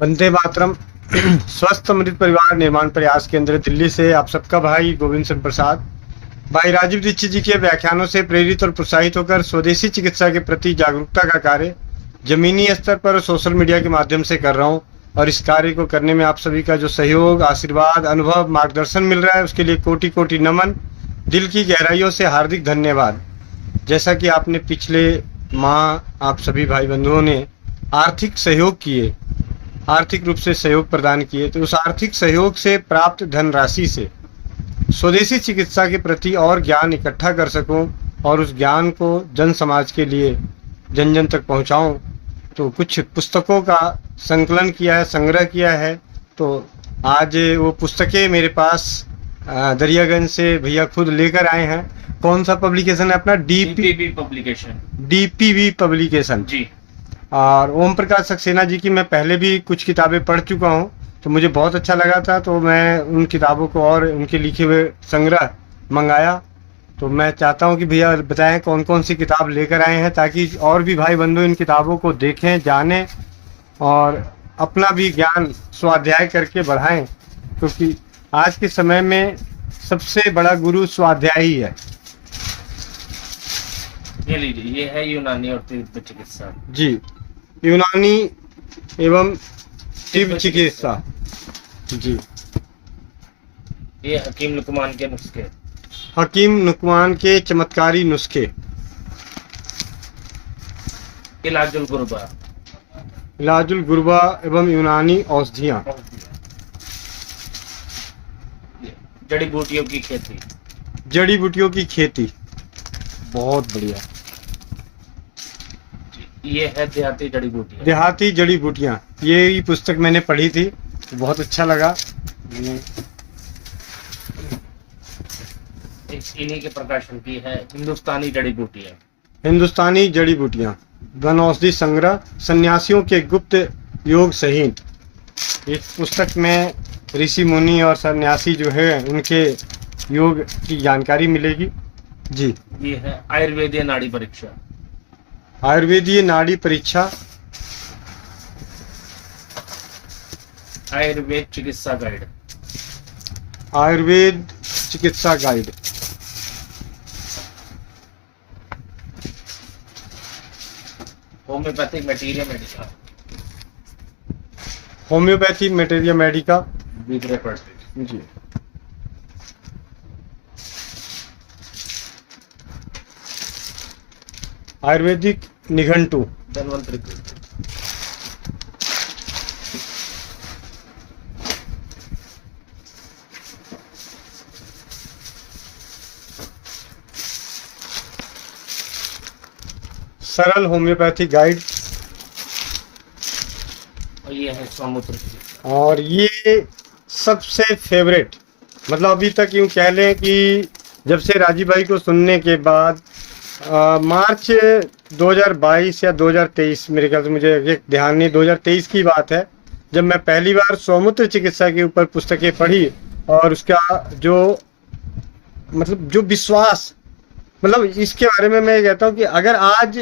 वंदे मातरम। स्वस्थ समृद्ध परिवार निर्माण प्रयास केंद्र दिल्ली से आप सबका भाई गोविंद सिंह प्रसाद। भाई राजीव दीक्षित जी के व्याख्यानों से प्रेरित और प्रोत्साहित होकर स्वदेशी चिकित्सा के प्रति जागरूकता का कार्य जमीनी स्तर पर सोशल मीडिया के माध्यम से कर रहा हूँ, और इस कार्य को करने में आप सभी का जो सहयोग, आशीर्वाद, अनुभव, मार्गदर्शन मिल रहा है, उसके लिए कोटि कोटि नमन, दिल की गहराइयों से हार्दिक धन्यवाद। जैसा कि आपने पिछले माह आप सभी भाई बंधुओं ने आर्थिक सहयोग किए, आर्थिक रूप से सहयोग प्रदान किए, तो उस आर्थिक सहयोग से प्राप्त धनराशि से स्वदेशी चिकित्सा के प्रति और ज्ञान इकट्ठा कर सकूं और उस ज्ञान को जन समाज के लिए जन जन तक पहुंचाऊं, तो कुछ पुस्तकों का संकलन किया है, संग्रह किया है। तो आज वो पुस्तकें मेरे पास दरियागंज से भैया खुद लेकर आए हैं। कौन सा पब्लिकेशन है अपना? डीपीवी पब्लिकेशन। डीपीवी पब्लिकेशन जी। और ओम प्रकाश सक्सेना जी की मैं पहले भी कुछ किताबें पढ़ चुका हूँ, तो मुझे बहुत अच्छा लगा था, तो मैं उन किताबों को और उनके लिखे हुए संग्रह मंगाया। तो मैं चाहता हूँ कि भैया बताएं कौन कौन सी किताब लेकर आए हैं, ताकि और भी भाई बंधु इन किताबों को देखें, जानें और अपना भी ज्ञान स्वाध्याय करके बढ़ाएं, क्योंकि आज के समय में सबसे बड़ा गुरु स्वाध्याय ही है। ये लीजिए, ये है यूनानी और तिब्बत चिकित्सा। जी, यूनानी एवं तिब्बत चिकित्सा। जी, ये हकीम लुकमान के नुस्खे। हकीम नुकमान के चमत्कारी नुस्खे। इलाजुल गुरबा। इलाजुल गुरबा एवं यूनानी औषधियाँ। जड़ी बूटियों की खेती। जड़ी बूटियों की खेती, बहुत बढ़िया। ये है देहाती जड़ी बूटियाँ। देहाती जड़ी बूटियाँ, ये पुस्तक मैंने पढ़ी थी, बहुत अच्छा लगा। इन्हीं के प्रकाशन की है हिंदुस्तानी जड़ी बूटियाँ। हिंदुस्तानी जड़ी बूटियाँ, वन औषधि संग्रह, सन्यासियों के गुप्त योग सहित। इस पुस्तक में ऋषि मुनि और सन्यासी जो है उनके योग की जानकारी मिलेगी। जी, ये है आयुर्वेदीय नाड़ी परीक्षा। आयुर्वेदीय नाड़ी परीक्षा। आयुर्वेद चिकित्सा गाइड। आयुर्वेद चिकित्सा guide. Homeopathic materia Medica. Homeopathy materia Medica. विग्रह पढ़ते। जी, आयुर्वेदिक निघंटु। धन्वंतरी। सरल होम्योपैथी गाइड। और ये है स्वामूत्र। और ये सबसे फेवरेट, मतलब अभी तक यूँ कह लें कि जब से राजीव भाई को सुनने के बाद मार्च 2022 या 2023, मेरे ख्याल से, मुझे एक ध्यान नहीं, 2023 की बात है, जब मैं पहली बार स्वमूत्र चिकित्सा के ऊपर पुस्तकें पढ़ी, और उसका जो मतलब जो विश्वास, मतलब इसके बारे में मैं कहता हूँ कि अगर आज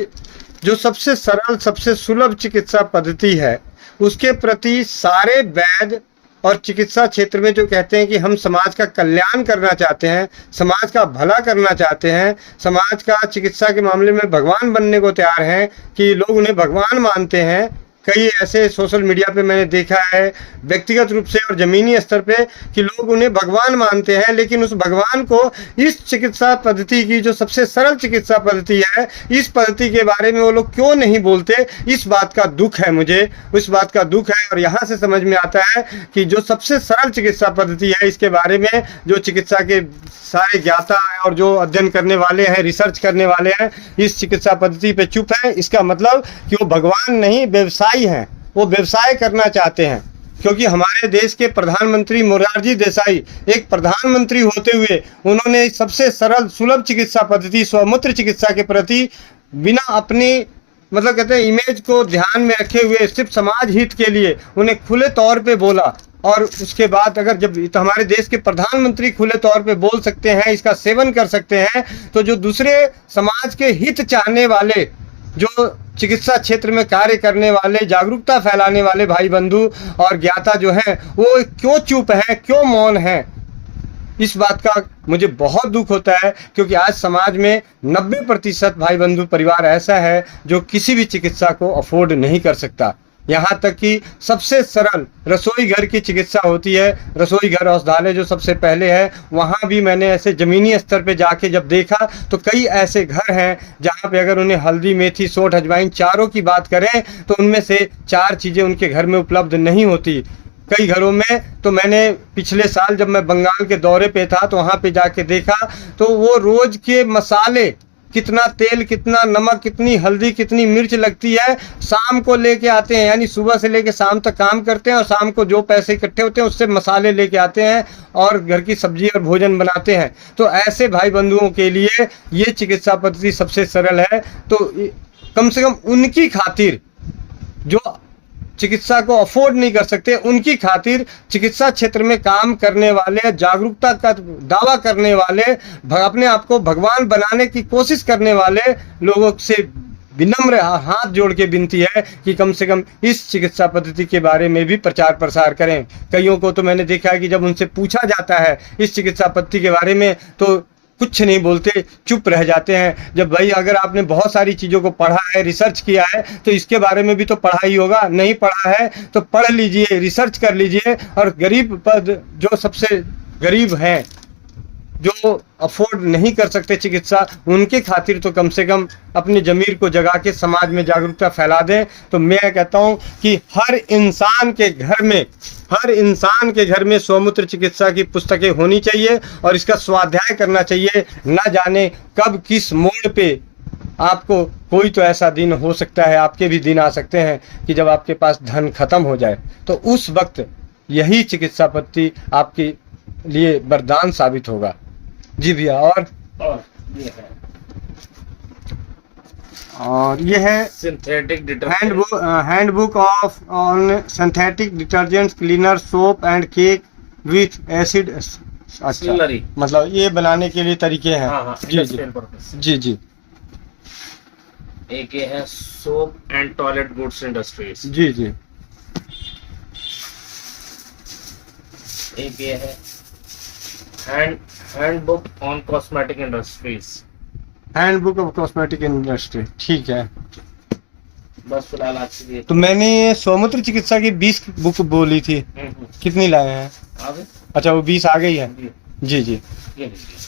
जो सबसे सरल, सबसे सुलभ चिकित्सा पद्धति है, उसके प्रति सारे वैद्य और चिकित्सा क्षेत्र में जो कहते हैं कि हम समाज का कल्याण करना चाहते हैं, समाज का भला करना चाहते हैं, समाज का चिकित्सा के मामले में भगवान बनने को तैयार हैं, कि लोग उन्हें भगवान मानते हैं। कई ऐसे सोशल मीडिया पे मैंने देखा है, व्यक्तिगत रूप से और ज़मीनी स्तर पे, कि लोग उन्हें भगवान मानते हैं, लेकिन उस भगवान को इस चिकित्सा पद्धति की, जो सबसे सरल चिकित्सा पद्धति है, इस पद्धति के बारे में वो लोग क्यों नहीं बोलते। इस बात का दुख है मुझे, इस बात का दुख है। और यहाँ से समझ में आता है कि जो सबसे सरल चिकित्सा पद्धति है, इसके बारे में जो चिकित्सा के सारे ज्ञाता और जो अध्ययन करने वाले हैं, रिसर्च करने वाले हैं, इस चिकित्सा पद्धति पे चुप हैं। इसका मतलब कि वो भगवान नहीं, व्यवसायी हैं, वो व्यवसाय करना चाहते हैं। क्योंकि हमारे देश के प्रधानमंत्री मोरारजी देसाई एक प्रधानमंत्री होते हुए उन्होंने सबसे सरल सुलभ चिकित्सा पद्धति स्वमूत्र चिकित्सा के प्रति बिना अपनी, मतलब कहते हैं, इमेज को ध्यान में रखे हुए, सिर्फ समाज हित के लिए उन्हें खुले तौर पे बोला। और उसके बाद अगर जब तो हमारे देश के प्रधानमंत्री खुले तौर पे बोल सकते हैं, इसका सेवन कर सकते हैं, तो जो दूसरे समाज के हित चाहने वाले जो चिकित्सा क्षेत्र में कार्य करने वाले, जागरूकता फैलाने वाले भाई बंधु और ज्ञाता जो हैं वो क्यों चुप हैं, क्यों मौन हैं, इस बात का मुझे बहुत दुख होता है। क्योंकि आज समाज में 90% भाई बंधु परिवार ऐसा है जो किसी भी चिकित्सा को अफोर्ड नहीं कर सकता। यहाँ तक कि सबसे सरल रसोई घर की चिकित्सा होती है, रसोई घर औषधालय जो सबसे पहले है, वहाँ भी मैंने ऐसे ज़मीनी स्तर पे जाके जब देखा तो कई ऐसे घर हैं जहाँ पे अगर उन्हें हल्दी, मेथी, सोंठ, अजवाइन चारों की बात करें तो उनमें से 4 चीज़ें उनके घर में उपलब्ध नहीं होती। कई घरों में तो मैंने पिछले साल जब मैं बंगाल के दौरे पे था तो वहाँ पे जाके देखा तो वो रोज़ के मसाले, कितना तेल, कितना नमक, कितनी हल्दी, कितनी मिर्च लगती है, शाम को लेके आते हैं। यानी सुबह से लेके शाम तक काम करते हैं और शाम को जो पैसे इकट्ठे होते हैं उससे मसाले लेके आते हैं और घर की सब्जी और भोजन बनाते हैं। तो ऐसे भाई बंधुओं के लिए ये चिकित्सा पद्धति सबसे सरल है। तो कम से कम उनकी खातिर, जो चिकित्सा को अफोर्ड नहीं कर सकते, उनकी खातिर चिकित्सा क्षेत्र में काम करने वाले, जागरूकता का दावा करने वाले, अपने आप को भगवान बनाने की कोशिश करने वाले लोगों से विनम्र हाथ जोड़ के विनती है कि कम से कम इस चिकित्सा पद्धति के बारे में भी प्रचार प्रसार करें। कईयों को तो मैंने देखा है कि जब उनसे पूछा जाता है इस चिकित्सा पद्धति के बारे में तो कुछ नहीं बोलते, चुप रह जाते हैं। जब भाई अगर आपने बहुत सारी चीज़ों को पढ़ा है, रिसर्च किया है तो इसके बारे में भी तो पढ़ा ही होगा। नहीं पढ़ा है तो पढ़ लीजिए, रिसर्च कर लीजिए। और गरीब पद जो सबसे गरीब हैं, जो अफोर्ड नहीं कर सकते चिकित्सा, उनके खातिर तो कम से कम अपनी ज़मीर को जगा के समाज में जागरूकता फैला दें। तो मैं कहता हूं कि हर इंसान के घर में स्वमूत्र चिकित्सा की पुस्तकें होनी चाहिए और इसका स्वाध्याय करना चाहिए। ना जाने कब किस मोड़ पे आपको कोई तो ऐसा दिन हो सकता है, आपके भी दिन आ सकते हैं कि जब आपके पास धन खत्म हो जाए, तो उस वक्त यही चिकित्सा पद्धति आपके लिए वरदान साबित होगा। जी भैया। और ये है synthetic detergent, handbook of on synthetic detergents, cleaner, soap and cake with acid. अच्छा, मतलब ये बनाने के लिए तरीके हैं। हाँ, जी जी जी जी। एक ये है soap and toilet goods industries. जी जी। एक ये है handbook on cosmetic industries. Handbook of cosmetic industry, ठीक है। बस फिलहाल आज के लिए तो मैंने स्वमूत्र चिकित्सा की 20 बुक बोली थी, कितनी लाए हैं? आगे? अच्छा, वो 20 आ गई है। जी जी। ये लीजिए।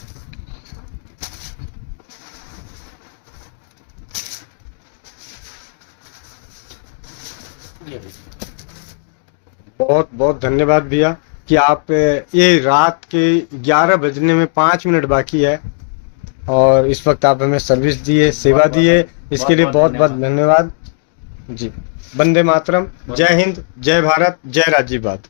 बहुत बहुत धन्यवाद भैया कि आप ये रात के 11 बजने में 5 मिनट बाकी है और इस वक्त आप हमें सर्विस दिए, सेवा दिए, इसके लिए बहुत बहुत धन्यवाद जी। वंदे मातरम, जय हिंद, जय भारत, जय राजीव बात।